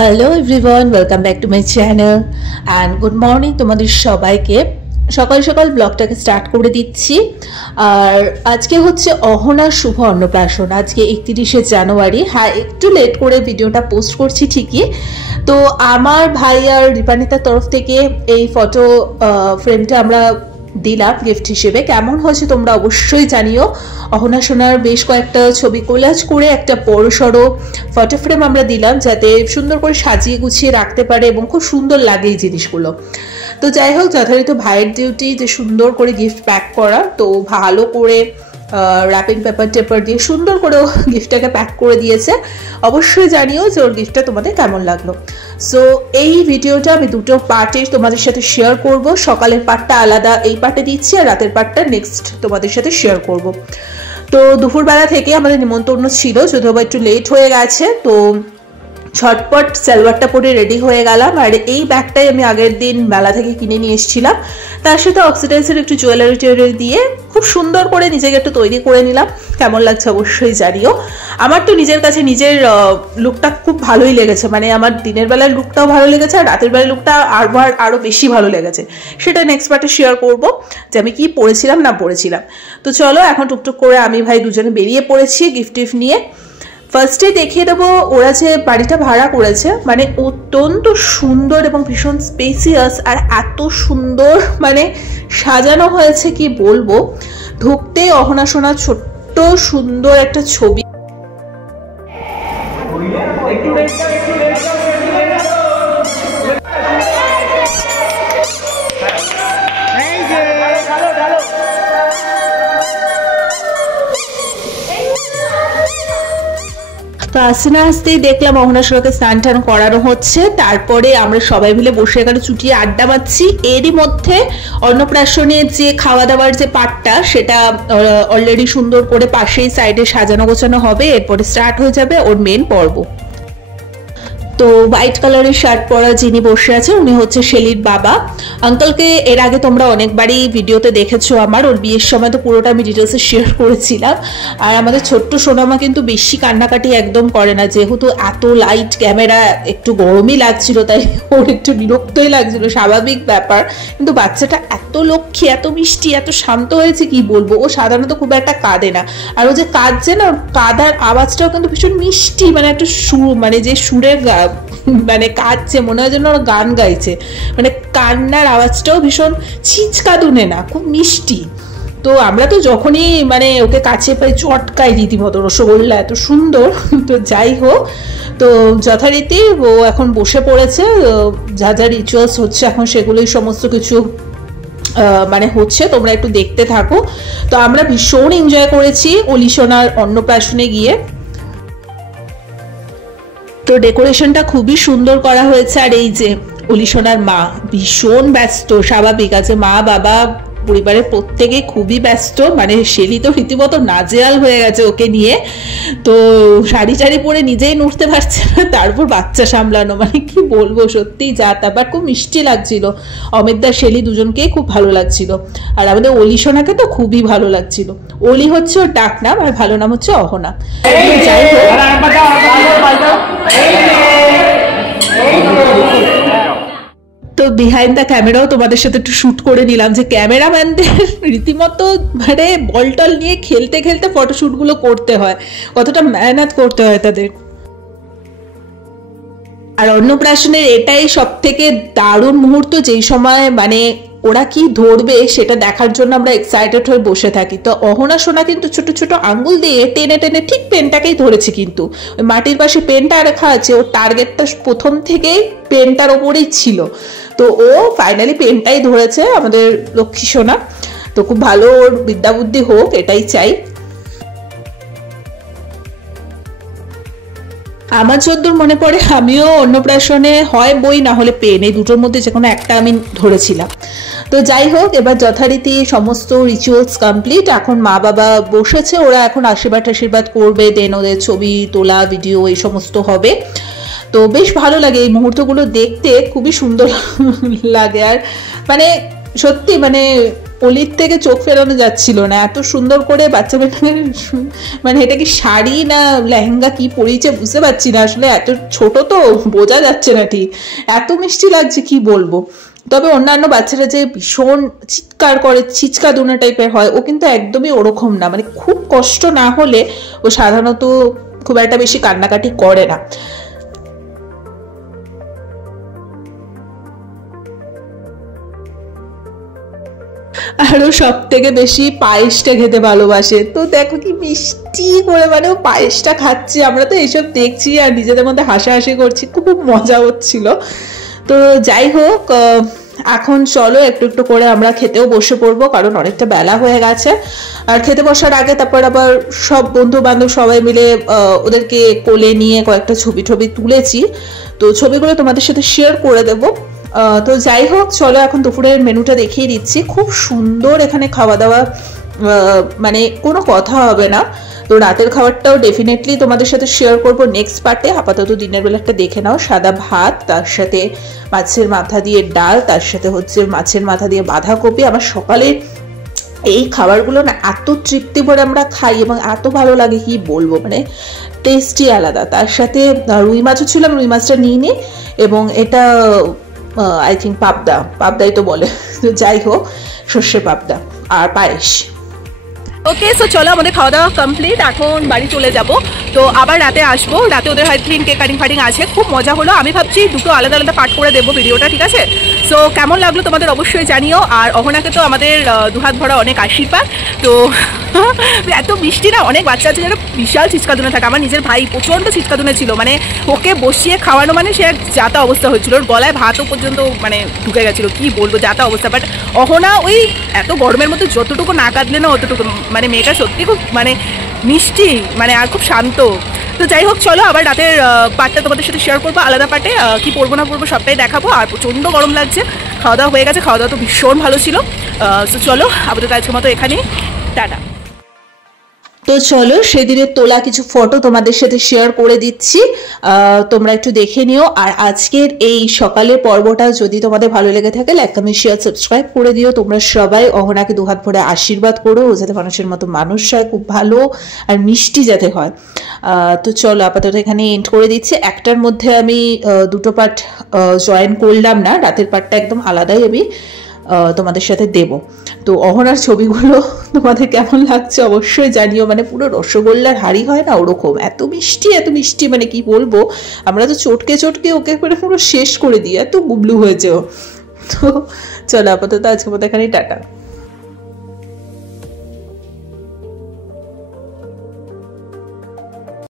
Hello everyone, welcome back to my channel and good morning তোমাদের সবাইকে। সকাল সকাল ব্লগটাকে স্টার্ট করে দিচ্ছি। আর আজকে হচ্ছে অহনার শুভ অন্নপ্রাশন, আজকে 31শে জানুয়ারি। হ্যাঁ, একটু লেট করে ভিডিওটা পোস্ট করছি ঠিকই। তো আমার ভাই আর রিপানিতার তরফ থেকে এই ফটো ফ্রেমটা আমরা দিলাম গিফট হিসেবে। কেমন হয়েছে তোমরা অবশ্যই জানিও। অহনা সোনার বেশ কয়েকটা ছবি কোলাজ করে একটা বড়সড় ফটো ফ্রেম আমরা দিলাম, যাতে সুন্দর করে সাজিয়ে গুছিয়ে রাখতে পারে এবং খুব সুন্দর লাগে এই জিনিসগুলো। তো যাই হোক, যথারীতি ভাইয়ের ডিউটি যে সুন্দর করে গিফট প্যাক করা, তো ভালো করে র্যাপিং পেপার দিয়ে সুন্দর করে গিফটটাকে প্যাক করে দিয়েছে। অবশ্যই জানিও যে ওর গিফটটা তোমাদের কেমন লাগলো। সো এই ভিডিওটা আমি দুটো পার্টে তোমাদের সাথে শেয়ার করব। সকালের পার্টটা আলাদা এই পার্টে দিচ্ছি, আর রাতের পার্টটা নেক্সট তোমাদের সাথে শেয়ার করব। তো দুপুরবেলা থেকে আমাদের নিমন্ত্রণ ছিল, যদিও বা একটু লেট হয়ে গেছে। তো ঝটপট সালোয়ারটা পরে রেডি হয়ে গেলাম। আর এই ব্যাগটাই আমি আগের দিন মেলা থেকে কিনে নিয়ে এসেছিলাম। তার সাথে অক্সিডাইজের একটু জুয়েলারি দিয়ে খুব সুন্দর করে নিজেকে একটু তৈরি করে নিলাম। কেমন লাগছে অবশ্যই জানিও। আমার তো নিজের কাছে নিজের লুকটা খুব ভালোই লেগেছে, মানে আমার দিনের বেলার লুকটাও ভালো লেগেছে, আর রাতের বেলার লুকটা আরও বেশি ভালো লেগেছে। সেটা নেক্সট পার্টে শেয়ার করব যে আমি কি পরেছিলাম না পরেছিলাম। তো চলো, এখন টুকটুক করে আমি ভাই দুজনে বেরিয়ে পড়েছি গিফট নিয়ে। ফার্স্টে দেখিয়ে দেবো ওরা যে বাড়িটা ভাড়া করেছে, মানে অত্যন্ত সুন্দর এবং ভীষণ স্পেসিয়াস, আর এত সুন্দর মানে সাজানো হয়েছে কি বলবো। ঢুকতে অহনা সোনার ছোট্ট সুন্দর একটা ছবি। তো আসতে না আসতেই দেখলাম অহনা সোনাকে স্নান টান করানো হচ্ছে। তারপরে আমরা সবাই মিলে বসে এখানে চুটিয়ে আড্ডা মারছি। এরই মধ্যে অন্নপ্রাশনের যে খাওয়া দাওয়ার যে পার্টটা, সেটা অলরেডি সুন্দর করে পাশেই সাইডে সাজানো গোছানো হবে। এরপরে স্টার্ট হয়ে যাবে ওর মেন পর্ব। তো হোয়াইট কালারের শার্ট পরা যিনি বসে আছে উনি হচ্ছে শেলির বাবা। আঙ্কেলকে এর আগে তোমরা অনেকবারই ভিডিওতে দেখেছো আমার, ওর বিয়ের সময় তো পুরোটা আমি ডিটেলসে শেয়ার করেছিলাম। আর আমাদের ছোট্ট সোনামা কিন্তু বেশি কান্নাকাটি একদম করে না, যেহেতু এত লাইট ক্যামেরা একটু গরমই লাগছিল, তাই ওর একটু বিরক্তই লাগছিল, স্বাভাবিক ব্যাপার। কিন্তু বাচ্চাটা এত লক্ষ্মী, এত মিষ্টি, এত শান্ত হয়েছে কি বলবো। ও সাধারণত খুব একটা কাঁদে না, আর ও যে কাঁদছে না, কাঁদার আওয়াজটাও কিন্তু ভীষণ মিষ্টি, মানে একটা সুর, মানে যে সুরের মানে কাঁদছে মনে হয় যেন ওরা গান গাইছে, মানে কান্নার আওয়াজটাও ভীষণ ছিচকাদুনে না, খুব মিষ্টি। তো আমরা তো যখনই মানে ওকে কাছে পাই চটকাই রীতিমতো, রসগোল্লা এত সুন্দর। তো যাই হোক, তো যথারীতি ও এখন বসে পড়েছে। যা যা রিচুয়ালস হচ্ছে এখন সেগুলোই সমস্ত কিছু মানে হচ্ছে, তোমরা একটু দেখতে থাকো। তো আমরা ভীষণ এনজয় করেছি অলিশোনার অন্নপ্রাশনে গিয়ে। তো ডেকোরেশনটা খুবই সুন্দর করা হয়েছে। আর এই যে অলিশোনার মা ভীষণ ব্যস্ত, স্বাভাবিক আছে, মা বাবা পরিবারের প্রত্যেকে খুবই ব্যস্ত, মানে শেলি তো রীতিমতো নাজেহাল হয়ে গেছে ওকে নিয়ে। তো শাড়ি টাড়ি পরে নিজেই নড়তে পারছে না, তারপর বাচ্চা সামলানো, মানে কি বলবো, সত্যিই যা তা। বাট খুব মিষ্টি লাগছিল, অমিতদা শেলি দুজনকেই খুব ভালো লাগছিল। আর আমাদের অলিশোনাকে তো খুবই ভালো লাগছিল। অলি হচ্ছে ওর ডাক নাম, আর ভালো নাম হচ্ছে অহনা। যাই হোক, তো বিহাইন্ড দ্য ক্যামেরাও তোমাদের সাথে একটু শুট করে নিলাম, যে ক্যামেরাম্যানদের রীতিমতো মানে বলটল নিয়ে খেলতে খেলতে ফটোশ্যুটগুলো করতে হয়, কতটা মেহনত করতে হয় তাদের। আর অন্নপ্রাশনের এটাই সব থেকে দারুণ মুহূর্ত, যেই সময় মানে ওরা কি ধরবে সেটা দেখার জন্য আমরা এক্সাইটেড হয়ে বসে থাকি। তো অহনা সোনা কিন্তু ছোট ছোট আঙ্গুল দিয়ে টেনে টেনে ঠিক পেনটাকেই ধরেছে, কিন্তু ওই মাটির পাশে পেনটা রাখা আছে, ওর টার্গেটটা প্রথম থেকেই পেনটার ওপরেই ছিল। তো ও ফাইনালি পেনটাই ধরেছে, আমাদের লক্ষ্মী সোনা। তো খুব ভালো ওর বিদ্যা বুদ্ধি হোক, এটাই চাই। আমার যদ্দূর মনে পড়ে আমিও অন্নপ্রাশনে হয় বই না হলে পেন, এই দুটোর মধ্যে যে কোনো একটা আমি ধরেছিলাম। তো যাই হোক, এবার যথারীতি সমস্ত রিচুয়ালস কমপ্লিট। এখন মা বাবা বসেছে, ওরা এখন আশীর্বাদ করবে, দেন ওদের ছবি তোলা, ভিডিও এই সমস্ত হবে। তো বেশ ভালো লাগে এই মুহূর্তগুলো দেখতে, খুবই সুন্দর লাগে। আর মানে সত্যি মানে অলির থেকে চোখ ফেরানো যাচ্ছিল না, এত সুন্দর করে বাচ্চা মেয়েটাকে, মানে এটা কি শাড়ি না লেহেঙ্গা কি পরিয়েছে বুঝতে পারছি না আসলে, এত ছোট তো বোঝা যাচ্ছে না ঠিক, এত মিষ্টি লাগছে কি বলবো। তবে অন্যান্য বাচ্চারা যে ভীষণ চিৎকার করে, চিৎকা দুনা টাইপের হয়, ও কিন্তু একদমই ওরকম না, মানে খুব কষ্ট না হলে ও সাধারণত খুব একটা বেশি কান্নাকাটি করে না। আরও সব থেকে বেশি পায়েসটা খেতে ভালোবাসে, তো দেখো কি মিষ্টি করে মানে ও পায়েসটা খাচ্ছে, আমরা তো এসব দেখছি আর নিজেদের মধ্যে হাসাহাসি করছি, খুব মজা হচ্ছিল। তো যাই হোক, এখন চলো একটু একটু করে আমরা খেতেও বসে পড়বো, কারণ অনেকটা বেলা হয়ে গেছে। আর খেতে বসার আগে তারপর আবার সব বন্ধু বান্ধব সবাই মিলে ওদেরকে কোলে নিয়ে কয়েকটা ছবি তুলেছি, তো ছবিগুলো তোমাদের সাথে শেয়ার করে দেবো। তো যাই হোক চলো এখন দুপুরের মেনুটা দেখিয়ে দিচ্ছি। খুব সুন্দর এখানে খাওয়া দাওয়া, মানে কোনো কথা হবে না। তো রাতের খাবারটাও ডেফিনেটলি তোমাদের সাথে শেয়ার করবো নেক্সট পার্টে। আপাতত দিনের বেলাটা দেখে নাও, সাদা ভাত, তার সাথে মাছের মাথা দিয়ে ডাল, তার সাথে হচ্ছে মাছের মাথা দিয়ে বাঁধাকপি। আমার সকালে এই খাবারগুলো না এত তৃপ্তি ভরে আমরা খাই এবং এত ভালো লাগে কি বলবো, মানে টেস্টি আলাদা। তার সাথে রুই মাছও ছিল, আমি রুই মাছটা নিই নি, এবং এটা আই থিঙ্ক পাবদাই তো বলে, তো যাই হোক সর্ষে পাবদা আর পায়েস। ওকে, সো চলো আমাদের খাওয়া দাওয়া কমপ্লিট, এখন বাড়ি চলে যাব। তো আবার রাতে আসবো, রাতে ওদের আই থিঙ্ক কেক কাটিং ফাটিং আছে, খুব মজা হলো। আমি ভাবছি দুটো আলাদা আলাদা পার্ট করে দেবো ভিডিওটা, ঠিক আছে? সো কেমন লাগলো তোমাদের অবশ্যই জানিও। আর অহনাকে তো আমাদের দুহাত ভরা অনেক আশীর্বাদ। তো এত মিষ্টি না, অনেক বাচ্চা আছে যারা বিশাল চিৎকাদুনে থাকে। আমার নিজের ভাই প্রচণ্ড চিৎকাদুনে ছিল, মানে ওকে বসিয়ে খাওয়ানো মানে সে এক যাতা অবস্থা হয়েছিল, ওর গলায় ভাতও পর্যন্ত মানে ঢুকে গেছিলো, কি বলবো যাতা অবস্থা। বাট অহনা ওই এত গরমের মধ্যে যতটুকু না কাঁদলে না অতটুকু, মানে মেয়েটা সত্যি খুব মানে মিষ্টি, মানে আর খুব শান্ত। তো যাই হোক চলো আবার রাতের পার্টটা তোমাদের সাথে শেয়ার করবো আলাদা পার্টে, কি পরবো না পরবো সবটাই দেখাবো। আর প্রচণ্ড গরম লাগছে, খাওয়া দাওয়া হয়ে গেছে, খাওয়া দাওয়া তো ভীষণ ভালো ছিল। তো চলো আপাতত আজকের মতো এখানেই, টাটা। তো চলো সেদিনের তোলা কিছু ফটো তোমাদের সাথে শেয়ার করে দিচ্ছি, তোমরা একটু দেখে নিও। আর আজকের এই সকালের পর্বটা যদি তোমাদের ভালো লেগে থাকে, লাইক কমেন্ট শেয়ার সাবস্ক্রাইব করে দিও। তোমরা সবাই অহনাকে দুহাত ভরে আশীর্বাদ করো, ও যাতে মানুষের মতো মানুষ হয়, খুব ভালো আর মিষ্টি যাতে হয়। তো চলো আপাতত এখানে এন্ড করে দিচ্ছি। একটার মধ্যে আমি দুটো পার্ট জয়েন করলাম না, রাতের পার্টটা একদম আলাদাই আমি তোমাদের সাথে দেব। তো অহনার ছবিগুলো তোমাদের কেমন লাগছে অবশ্যই জানিও, মানে পুরো রসগোল্লার হাড়ি হয় না ওরকম, এত মিষ্টি মানে কি বলবো। আমরা তো চটকে ওকে করে পুরো শেষ করে দিই, এত গুবলু হয়েছে ও। তো চলো আপাতত আজকে মতো এখানেই, টাটা।